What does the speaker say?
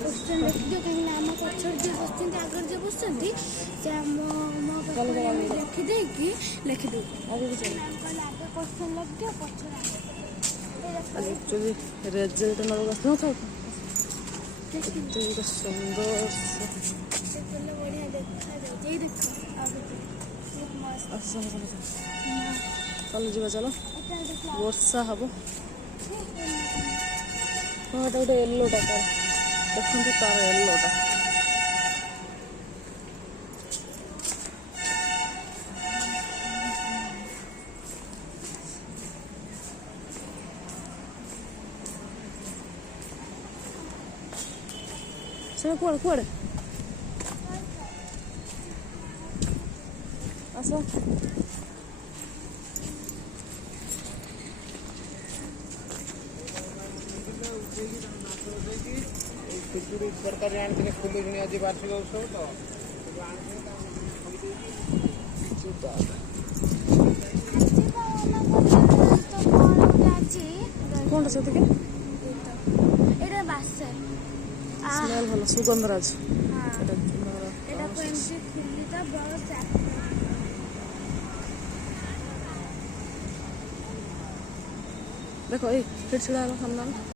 question लिखिदियो कहीं आम पछर जे बसुँच आगर जे बसुँच से मो लिखिदे कि लिखिदे आगे क्वेश्चन लिखिदियो पछर एक्चुअली रेजल्ट नब आसना था सुंदर बढ़िया देखा जाए देख चलो जी चलो वर्षा हम हाँ गोटे येलोटा तार देखते तार येलोटा से कुआड़े कुआड़े आस सरकार आनी खुलूनी आज वार्षिक उत्सव तो कौन से स्मेल भल सुगंधराज देखो ये फिर छिड़ा सामना